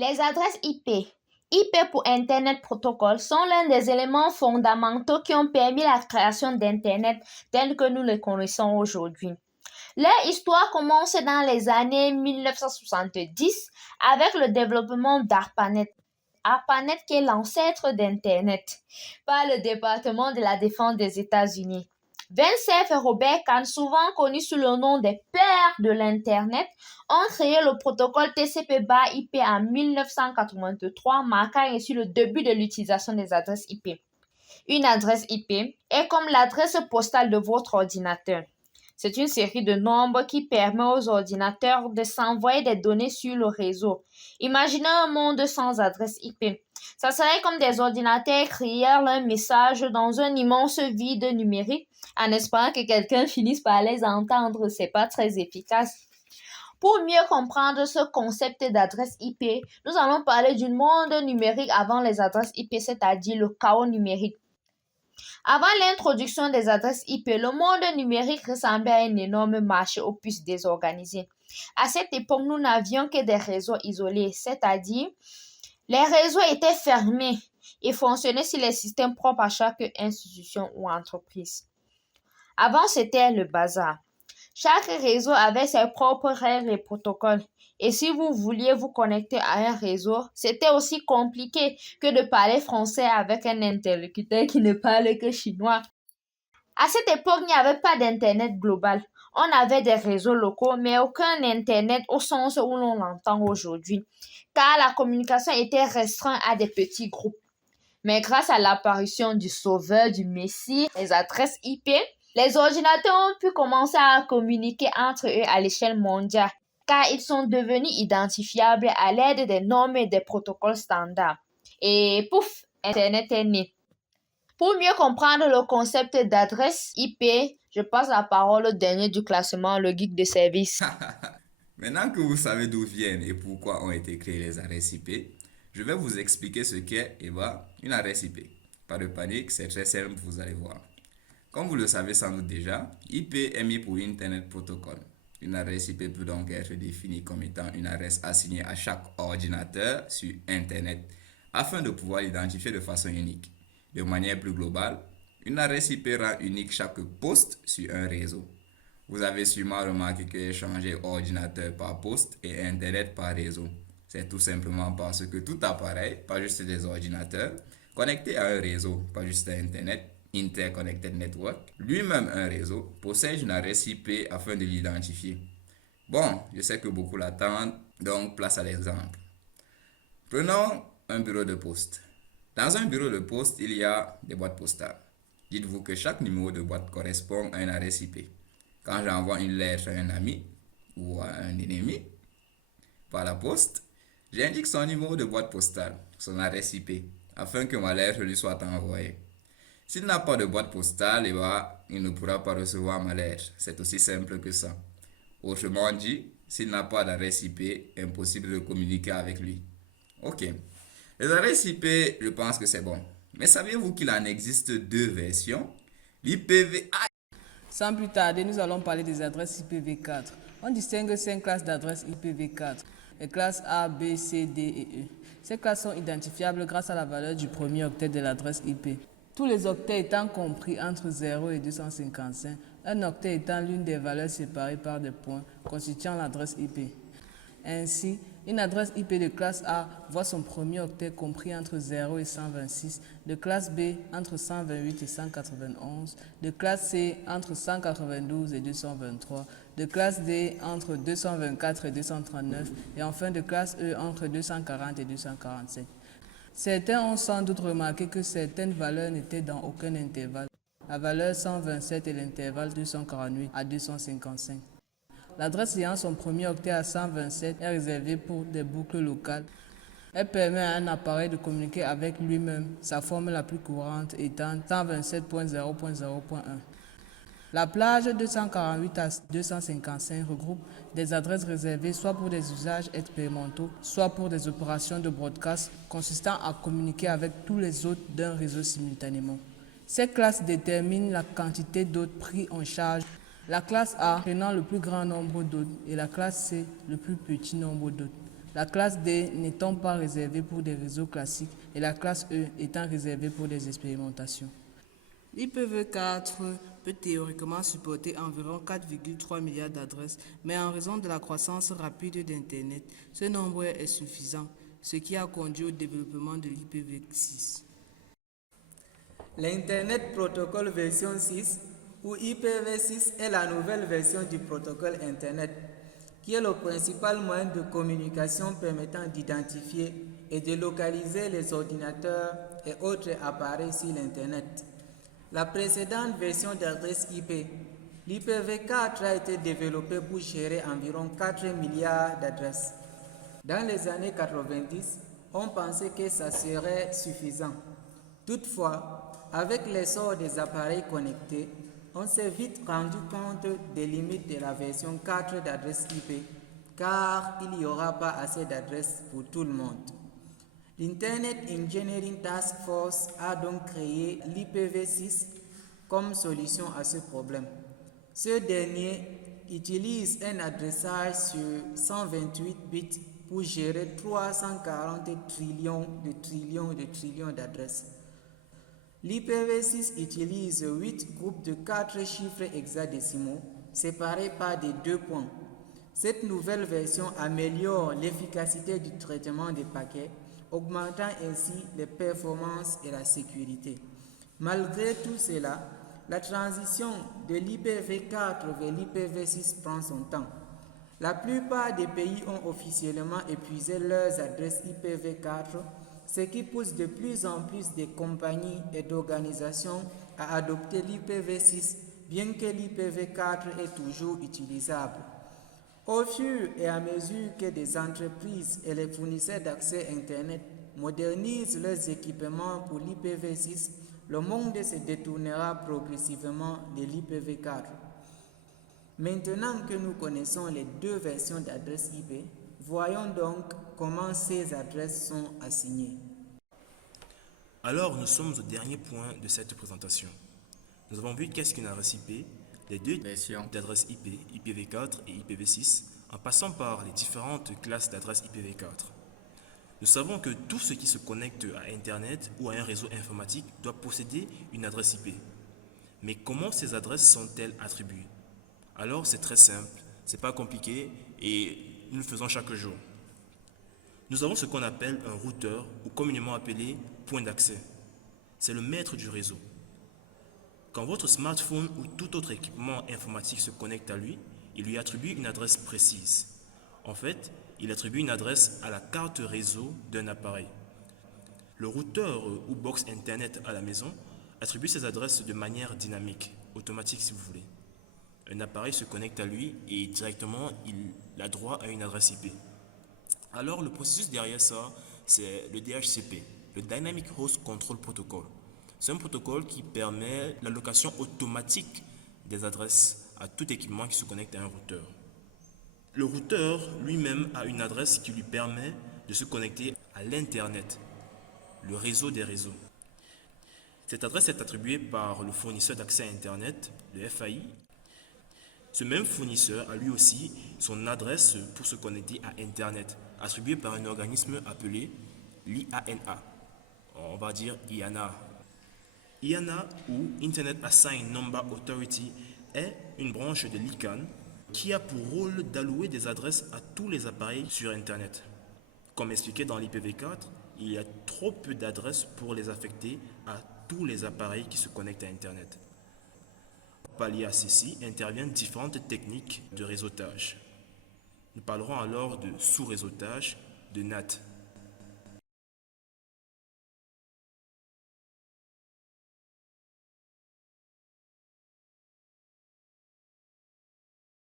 Les adresses IP, IP pour Internet Protocol, sont l'un des éléments fondamentaux qui ont permis la création d'Internet tel que nous le connaissons aujourd'hui. Leur histoire commence dans les années 1970 avec le développement d'ARPANET. ARPANET qui est l'ancêtre d'Internet par le département de la défense des États-Unis. Vencerf et Robert Kahn, souvent connus sous le nom des pères de l'Internet, ont créé le protocole TCP/IP en 1983, marquant ainsi le début de l'utilisation des adresses IP. Une adresse IP est comme l'adresse postale de votre ordinateur. C'est une série de nombres qui permet aux ordinateurs de s'envoyer des données sur le réseau. Imaginez un monde sans adresse IP. Ça serait comme des ordinateurs écrire un message dans un immense vide numérique en espérant que quelqu'un finisse par les entendre. C'est pas très efficace. Pour mieux comprendre ce concept d'adresse IP, nous allons parler du monde numérique avant les adresses IP, c'est-à-dire le chaos numérique. Avant l'introduction des adresses IP, le monde numérique ressemblait à un énorme marché aux puces désorganisé. À cette époque, nous n'avions que des réseaux isolés, c'est-à-dire les réseaux étaient fermés et fonctionnaient sur les systèmes propres à chaque institution ou entreprise. Avant, c'était le bazar. Chaque réseau avait ses propres règles et protocoles. Et si vous vouliez vous connecter à un réseau, c'était aussi compliqué que de parler français avec un interlocuteur qui ne parle que chinois. À cette époque, il n'y avait pas d'Internet global. On avait des réseaux locaux, mais aucun Internet au sens où l'on l'entend aujourd'hui, car la communication était restreinte à des petits groupes. Mais grâce à l'apparition du sauveur, du messie, les adresses IP, les ordinateurs ont pu commencer à communiquer entre eux à l'échelle mondiale, car ils sont devenus identifiables à l'aide des normes et des protocoles standards. Et pouf, Internet est né. Pour mieux comprendre le concept d'adresse IP, je passe la parole au dernier du classement, le geek de service. Maintenant que vous savez d'où viennent et pourquoi ont été créées les adresses IP, je vais vous expliquer ce qu'est une adresse IP. Pas de panique, c'est très simple, vous allez voir. Comme vous le savez sans doute déjà, IP est mis pour Internet Protocol. Une adresse IP peut donc être définie comme étant une adresse assignée à chaque ordinateur sur Internet afin de pouvoir l'identifier de façon unique. De manière plus globale, une adresse IP rend unique chaque poste sur un réseau. Vous avez sûrement remarqué que échanger ordinateur par poste et Internet par réseau, c'est tout simplement parce que tout appareil, pas juste des ordinateurs, connecté à un réseau, pas juste à Internet, Interconnected Network, lui-même un réseau, possède une adresse IP afin de l'identifier. Bon, je sais que beaucoup l'attendent, donc place à l'exemple. Prenons un bureau de poste. Dans un bureau de poste, il y a des boîtes postales. Dites-vous que chaque numéro de boîte correspond à une adresse IP. Quand j'envoie une lettre à un ami ou à un ennemi par la poste, j'indique son numéro de boîte postale, son adresse IP, afin que ma lettre lui soit envoyée. S'il n'a pas de boîte postale, il ne pourra pas recevoir ma lettre. C'est aussi simple que ça. Autrement dit, s'il n'a pas d'adresse IP, impossible de communiquer avec lui. Ok. Les adresses IP, je pense que c'est bon. Mais saviez-vous qu'il en existe deux versions? L'IPv4. Sans plus tarder, nous allons parler des adresses IPv4. On distingue 5 classes d'adresses IPv4. Les classes A, B, C, D et E. Ces classes sont identifiables grâce à la valeur du premier octet de l'adresse IP. Tous les octets étant compris entre 0 et 255, un octet étant l'une des valeurs séparées par des points constituant l'adresse IP. Ainsi, une adresse IP de classe A voit son premier octet compris entre 0 et 126, de classe B entre 128 et 191, de classe C entre 192 et 223, de classe D entre 224 et 239 et enfin de classe E entre 240 et 247. Certains ont sans doute remarqué que certaines valeurs n'étaient dans aucun intervalle. La valeur 127 est l'intervalle 248 à 255. L'adresse ayant son premier octet à 127 est réservée pour des boucles locales. Elle permet à un appareil de communiquer avec lui-même, sa forme la plus courante étant 127.0.0.1. La plage 248 à 255 regroupe des adresses réservées soit pour des usages expérimentaux, soit pour des opérations de broadcast consistant à communiquer avec tous les hôtes d'un réseau simultanément. Ces classes déterminent la quantité d'hôtes pris en charge. La classe A prenant le plus grand nombre d'hôtes et la classe C le plus petit nombre d'hôtes. La classe D n'étant pas réservée pour des réseaux classiques et la classe E étant réservée pour des expérimentations. L'IPv4 peut théoriquement supporter environ 4,3 milliards d'adresses, mais en raison de la croissance rapide d'Internet, ce nombre est insuffisant, ce qui a conduit au développement de l'IPv6. L'Internet Protocol version 6 ou IPv6 est la nouvelle version du protocole Internet, qui est le principal moyen de communication permettant d'identifier et de localiser les ordinateurs et autres appareils sur l'Internet. La précédente version d'adresse IP, l'IPv4, a été développée pour gérer environ 4 milliards d'adresses. Dans les années 90, on pensait que ça serait suffisant. Toutefois, avec l'essor des appareils connectés, on s'est vite rendu compte des limites de la version 4 d'adresse IP, car il n'y aura pas assez d'adresses pour tout le monde. L'Internet Engineering Task Force a donc créé l'IPv6 comme solution à ce problème. Ce dernier utilise un adressage sur 128 bits pour gérer 340 trillions d'adresses. L'IPv6 utilise 8 groupes de 4 chiffres hexadécimaux séparés par des 2 points. Cette nouvelle version améliore l'efficacité du traitement des paquets, augmentant ainsi les performances et la sécurité. Malgré tout cela, la transition de l'IPv4 vers l'IPv6 prend son temps. La plupart des pays ont officiellement épuisé leurs adresses IPv4, ce qui pousse de plus en plus de compagnies et d'organisations à adopter l'IPv6, bien que l'IPv4 est toujours utilisable. Au fur et à mesure que des entreprises et les fournisseurs d'accès Internet modernisent leurs équipements pour l'IPv6, le monde se détournera progressivement de l'IPv4. Maintenant que nous connaissons les deux versions d'adresse IP, voyons donc comment ces adresses sont assignées. Alors, nous sommes au dernier point de cette présentation. Nous avons vu qu'est-ce qu'une adresse IP, les deux versions d'adresse IP, IPv4 et IPv6, en passant par les différentes classes d'adresse IPv4. Nous savons que tout ce qui se connecte à Internet ou à un réseau informatique doit posséder une adresse IP. Mais comment ces adresses sont-elles attribuées? Alors, c'est très simple, c'est pas compliqué et nous le faisons chaque jour. Nous avons ce qu'on appelle un routeur ou communément appelé point d'accès. C'est le maître du réseau. Quand votre smartphone ou tout autre équipement informatique se connecte à lui, il lui attribue une adresse précise. En fait, il attribue une adresse à la carte réseau d'un appareil. Le routeur ou box Internet à la maison attribue ces adresses de manière dynamique, automatique si vous voulez. Un appareil se connecte à lui et directement il a droit à une adresse IP. Alors le processus derrière ça, c'est le DHCP, le Dynamic Host Control Protocol. C'est un protocole qui permet l'allocation automatique des adresses à tout équipement qui se connecte à un routeur. Le routeur lui-même a une adresse qui lui permet de se connecter à l'Internet, le réseau des réseaux. Cette adresse est attribuée par le fournisseur d'accès à Internet, le FAI. Ce même fournisseur a lui aussi son adresse pour se connecter à Internet, attribuée par un organisme appelé l'IANA. On va dire IANA. IANA ou Internet Assigned Number Authority est une branche de l'ICANN qui a pour rôle d'allouer des adresses à tous les appareils sur Internet. Comme expliqué dans l'IPv4, il y a trop peu d'adresses pour les affecter à tous les appareils qui se connectent à Internet. Pour pallier à ceci, interviennent différentes techniques de réseautage. Nous parlerons alors de sous-réseautage, de NAT.